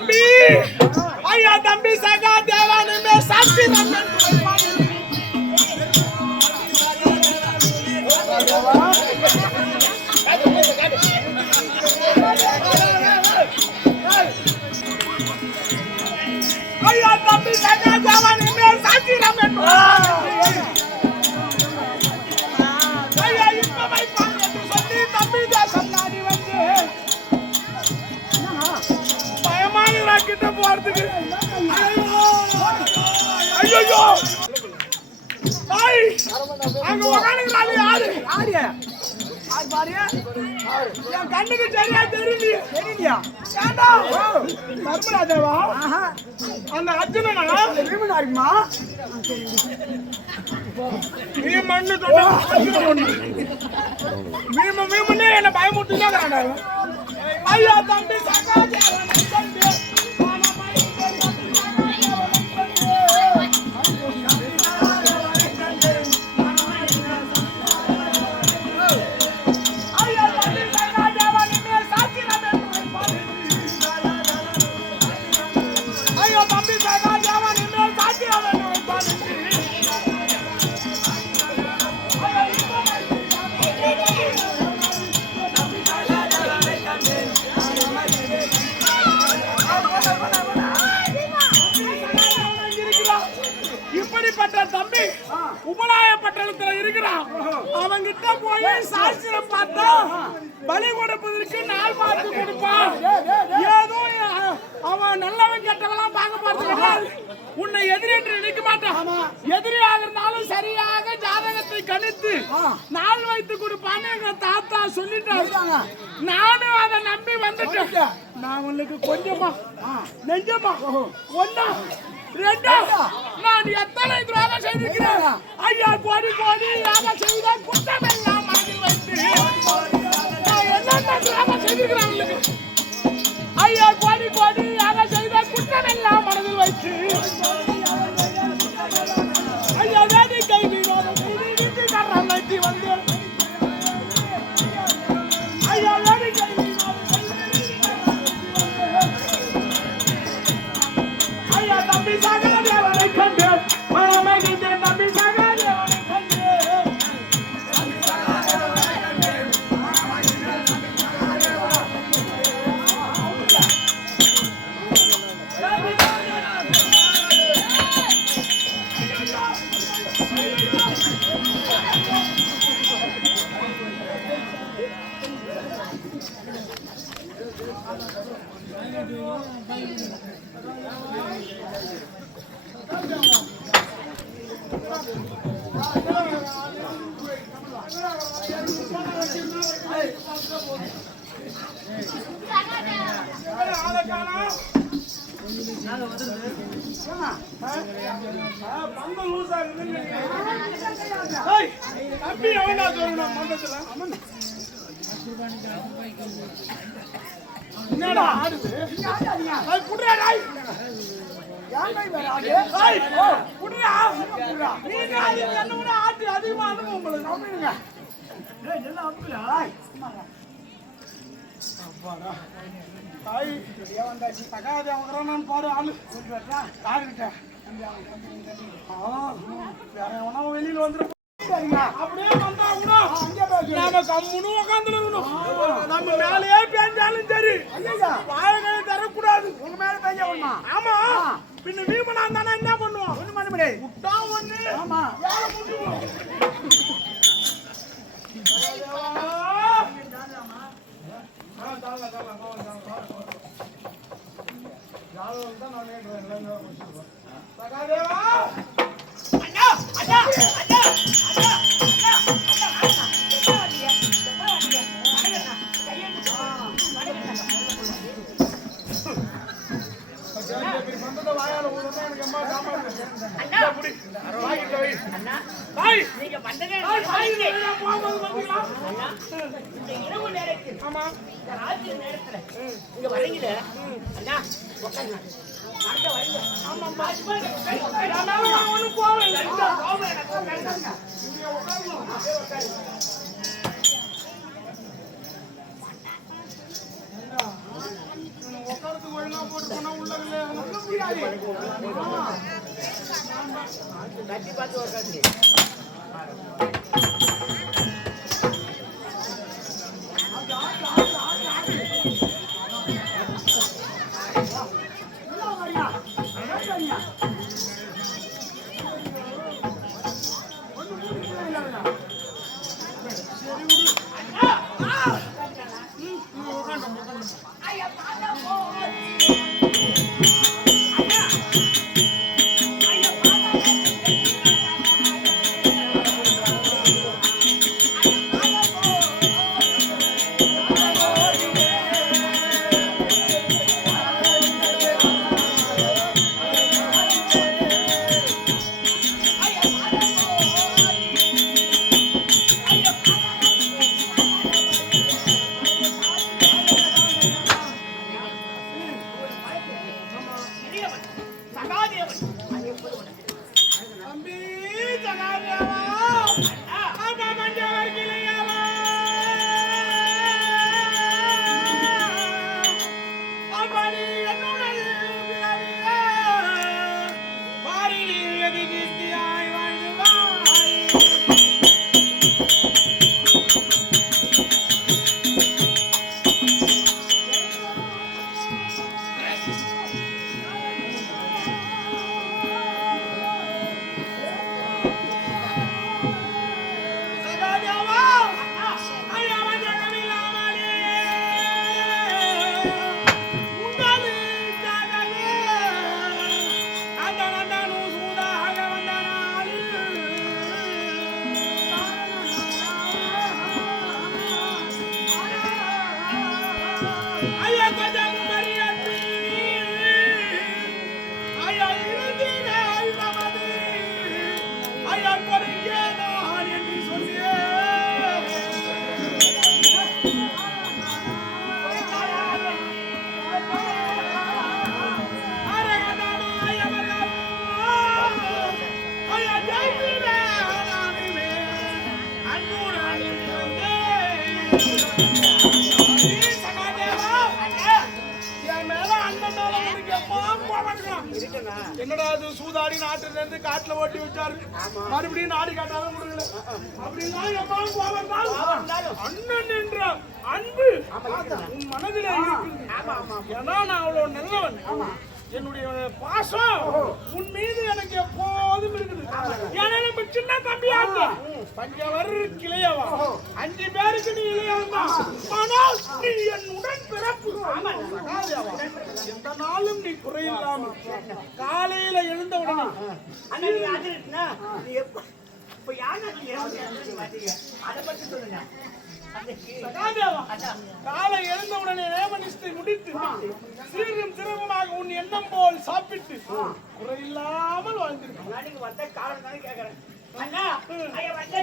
தம்பி. ஐயா தம்பி சகா தேவானுமே சாட்சி ஐயா தம்பி சகா தேவானுமே சாட்சி ரமன் கிட்ட போறதுக்கு. ஐயோ! அங்க உட்காந்துக்கிறாள் யாரு? யாரு? என் கண்ணுக்கு சரியா தெரியலையே தெரியலையா ஏண்டா? தர்மராஜாவா ஆஹா. அந்த அர்ஜுனனா? பீமனா இருக்குமா நீ மண்ணு பொண்ணு மீம மீமுன்னே என்ன பயமுட்டுதான் ஐயா தம்பி சகாதேவன் அவங்கிட்ட போய் சாஸ்திரம் பார்த்தா பலி கொடுப்பதற்கு நாள் பார்த்து கொடுப்பான் ஏதோ அவன் நல்லவன் கெட்டவெல்லாம் பார்க்க கிடையாது உன்னை எதிரி என்று நினைக்க மாட்டான். எதிரியாக இருந்தாலும் சரியாக ஜாதகத்தை கணித்து நாள் வைத்து கொடுப்பான்னு எங்க தாத்தா சொல்லிட்டாரு. நானும் அதை நம்பி வந்துட்டேன். நான் உனக்கு கொஞ்சமா நெஞ்சமா ஒன்னா ரெண்டா? நான் எத்தனை துரோகம் செய்திருக்கிறேன்? ஐயா கோடி கோடி யாக செய்த குற்றம் எல்லாம் மனதில் வைத்து. நான் என்னென்ன துரோகம் செய்திருக்கிறேன் உங்களுக்கு? ஐயா கோடி கோடி யாக செய்த குற்றம் எல்லாம் மனதில் வைத்து. ஐயா வேடிக்கை வினோதம் ஆளை தம்பி எவன்டா சொல்லணும் மந்தத்துல? என்னடா ஆடுது? ஏய், அதிகமா அனுபவம் உங்களுக்கு. நம்புங்க. அப்பாடா. தாய், வெளியே வந்தாச்சு. தகாதே அவங்கிறானான்னு பாரு ஆளு. யாருகிட்ட? ஆ, வேற எவனோ வெளியில அப்படியே வந்தா நாம கம்முன்னு. நம்ம மேலேயே பேஞ்சாலும் சரி. வாழகை தரக்கூடாது. உங்க மேல பேஞ்ச ஆமா. பின்ன வீமனா தானே என்ன பண்ணுவோம் ஒண்ணு பண்ண முடியாது. விட்டா ஒண்ணு. ஆமா. வேலை. ஆ, தாங்க, தாங்க, தாங்க, தாங்க. ஜாதகம் தான் நான் கேட்கிறேன். எல்லாம் நேரம் முடிச்சிருக்கோம். சகாதேவா அண்ணா அண்ணா அண்ணா அண்ணா அண்ணா நீங்க வந்ததே இந்த இரவு நேரத்தில் ஆமா இந்த ராத்திரி நேரத்துல இங்க வரீங்களே அண்ணா உட்காருங்க நடக்க வரீங்க ஆமா மாசி போய் அதனால நான் ஒண்ணும் போகல. கோபம் எனக்கு உட்காருங்க. இங்க உட்காரணும். என்ன? இவனை உட்காரத்துக்கு ஒழுங்கா போட்டு போனா உள்ள கட்டி பார்த்து ஒரு கட்டி out of one. காட்டுல ஓட்டி வச்சாரு. மறுபடியும் நாடு காட்டாத முடியல. அப்படின்னா. அண்ணன் என்ற அன்பு உன் மனதிலே ஆமா. ஏன்னா நான் அவ்வளவு நல்லவன். என்னுடைய பாசம் உன் மீது எனக்கு எப்போதும் இருக்குது. ஏன்னா நம்ம சின்ன தம்பியாங்க பஞ்சவர் கிளையவா? அஞ்சு பேருக்கு நீ இளையவன் தான். ஆனால் நீ என் உடன் பிறப்பு. எந்த நாளும் நீ குறையில்லாமல் காலையில எழுந்த உடனே அண்ணா, நீ எப்ப- இப்ப யார்? அதை பத்தி சொல்லுங்க. காலை எழுந்த உடனே நேமனிஷ்டை முடித்து சீரும் சிறப்புமாக உன் எண்ணம் போல் சாப்பிட்டு குறையில்லாமல் வாழ்ந்திருக்க நான் நீங்க வந்த காரணம் தானே கேக்குறேன். அண்ணா, ஐயா, வந்த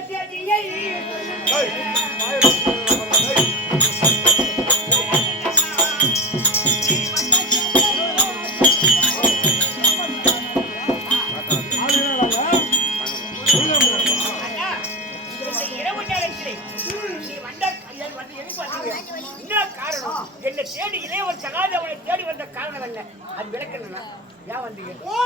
ஏன்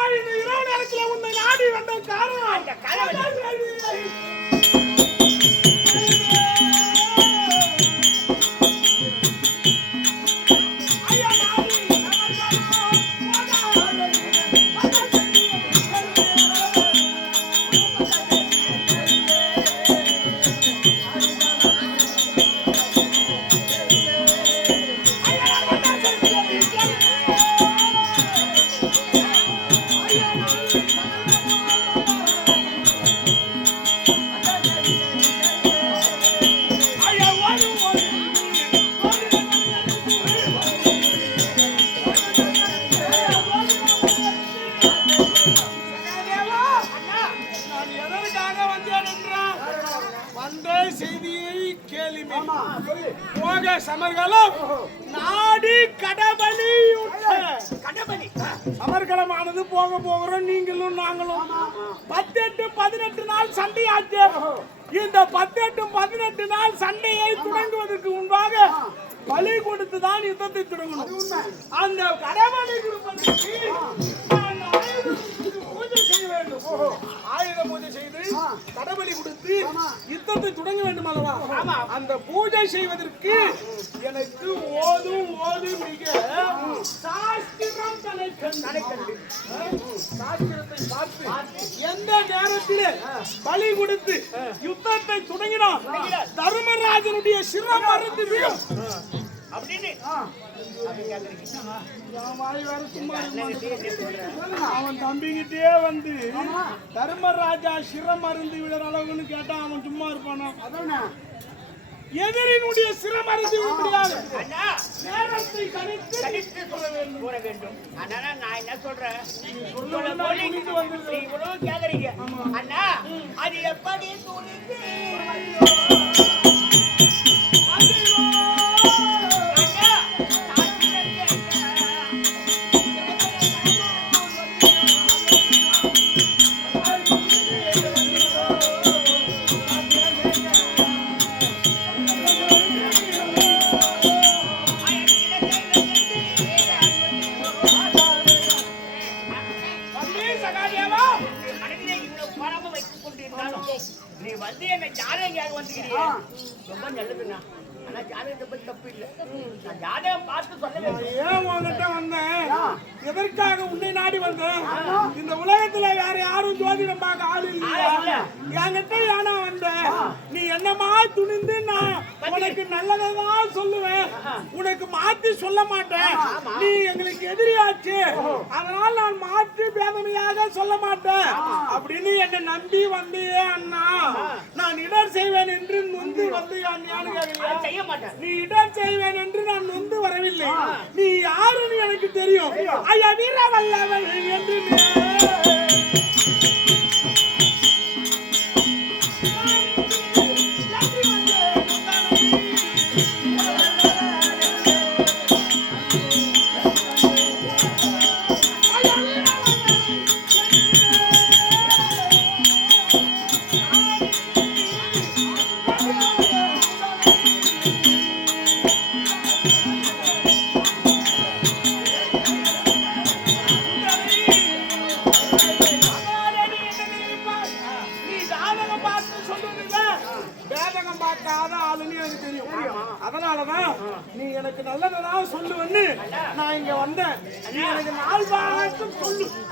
சண்டையை தொடங்குவதற்கு முன்பாக பலி கொடுத்து தான் யுத்தத்தை தொடங்கணும் அந்த கடவுளை கொடுப்பதற்கு நான் ஆயுதத்துக்கு பூஜை செய்ய வேண்டும் ஆயுத பூஜை செய்து கடவுளை கொடுத்து யுத்தத்தை தொடங்க வேண்டும் அல்லவா அந்த பூஜை செய்வதற்கு எனக்கு ஓதும் ஓது மிக சாஸ்திரம் சாஸ்திரத்தை பார்த்து எந்த நேரத்திலே பலி கொடுத்து யுத்தத்தை தொடங்கினான்? தர்மராஜனுடைய சிரம் மருந்து அப்படின்னு. அவன் தம்பிக்கிட்டே வந்து தர்மராஜா சிரம் மருந்து விடுற அளவுன்னு கேட்டா அவன் சும்மா இருப்பானா? அதானே. எதிரினுடைய சிரம் மருந்து விடுறாரு அண்ணா. நேரத்தை கணித்து கடித்து சொல்ல வேண்டும். கூற வேண்டும். அதனால நான் என்ன சொல்றேன்? சொல்லணும்னா இவ்வளவு போலி- துணிந்து வந்துருது. நீ இவ்வளவு கேக்குறீங்க. அண்ணா அது எப்படி துணிந்து? நீ வந்து என்ன ஜாதகம் வந்துக்கிறியா. ரொம்ப நல்லதுண்ணா. ஆனா ஜாதகத்தை பத்தி தப்பு இல்லை. நான் ஜாதகம் பார்த்து சொல்ல வேண்டும் ஏன் உன்கிட்ட வந்தேன்? எதற்காக உன்னை நாடி வந்தேன்? இந்த உலகத்துல வேற யாரும் ஜோதிடம் பார்க்க ஆள் இல்லையா என்கிட்ட ஏனா வந்தேன்? நீ என்னமா துணிந்து நான் உனக்கு நல்லதான் சொல்லுவேன்? உனக்கு மாத்தி சொல்ல மாட்டேன். நீ எங்களுக்கு எதிரியாச்சு. அதனால நான் மாற்றி பேதமையாக சொல்ல மாட்டேன். அப்படின்னு என்னை நம்பி வந்தியே அண்ணா. நான் இடர் செய்வேன் என்று நொந்து வந்து அண்ணான்னு கேட்கலையா? நான் செய்ய மாட்டேன் நீ இடம் செய்வேன் என்று நான் நொந்து வரவில்லை. நீ யாருன்னு எனக்கு தெரியும். ஐயா வீர வல்லவன் என்று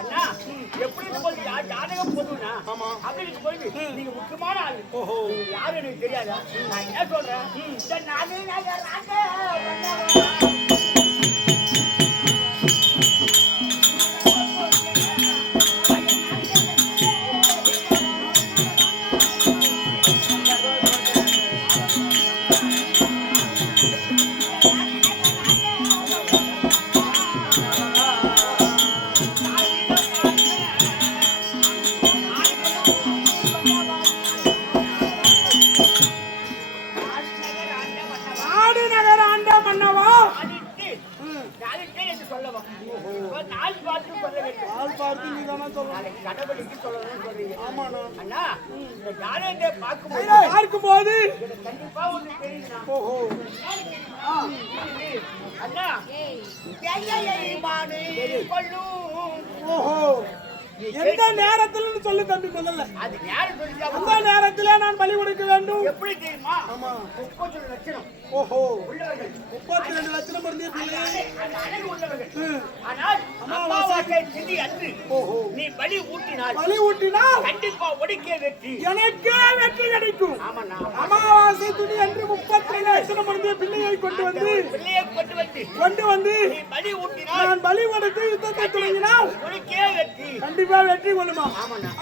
அண்ணா எப்படி இருக்கும்போது ஜாதகம் போதும்னா அப்படி இருக்கும்போது நீங்க முக்கியமான ஆளு. ஓஹோ. யாரு எனக்கு தெரியாதா? நான் என்ன சொல்றேன்? நானே எந்த நேரத்துல சொல்லு தம்பி முதல்ல. அந்த நேரத்திலே நான் பலி கொடுக்க வேண்டும்? எப்படி தெரியுமா ஆமா. முப்பத்தி ஓஹோ. ரெண்டு லட்சம் இருந்தீர்களே அந்த அழகு உள்ளவர்கள் ம். ஆனால் அமாவாசை. திதி அன்று ஓஹோ. நீ பலி ஊட்டினால் பலி ஊட்டினால் கண்டிப்பா ஒடுக்கிய வெற்றி எனக்கே வெற்றி கிடைக்கும். அமாவாசை துணி என்று முப்பத்தி ரெண்டு லட்சம் இருந்த பிள்ளையை கொண்டு வந்து பிள்ளையை கொண்டு வந்து கொண்டு வந்து நான் பலி கொடுத்து யுத்தத்தை தொடங்கினால் கண்டிப்பா வெற்றி கொள்ளுமா?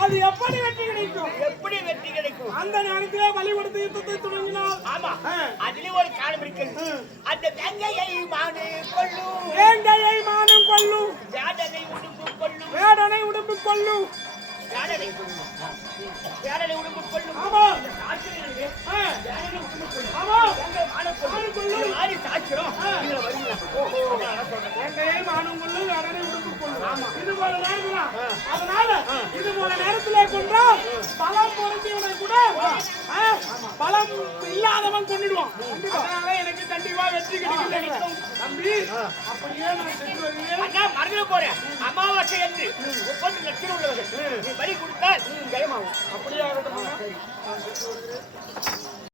அது எப்படி வெற்றி கிடைக்கும்? எப்படி வெற்றி கிடைக்கும்? அந்த நேரத்திலே பலி கொடுத்து யுத்தத்தை தொடங்கினால் ஆமா. அதுலயும் ஒரு காலம் இருக்கிறது அந்த தேங்காயை மானு கொள்ளும் வேங்கையை மானம் கொள்ளும் வேடனை உடுப்பு கொள்ளும் வேடனை உடுப்பு கொள்ளும் வேடனை உடுப்பு கொள்ளும் ஆமா. வேடனை உடுப்பு கொள்ளும் ஆமா. இந்த மாதிரி ஓஹோ மானம் கொள்ளும் உடுப்பு கொள்ளும் இது போல நேரத்துல அதனால இது போல பலம் பொருந்தியவனை கூட ஆ, பலம் இல்லாதவன் கொன்னிடுவான் அதனால எனக்கு கண்டிப்பா வெற்றி கிடைக்கும் தம்பி அப்படியே நான் சென்று வருகிறேன் அண்ணா மறந்துட போறேன் அமாவாசை என்று முப்பது லட்சம் உள்ளவர்கள் நீ கொடுத்தால் ஜெயமாகும் அப்படியே ஆகட்டும்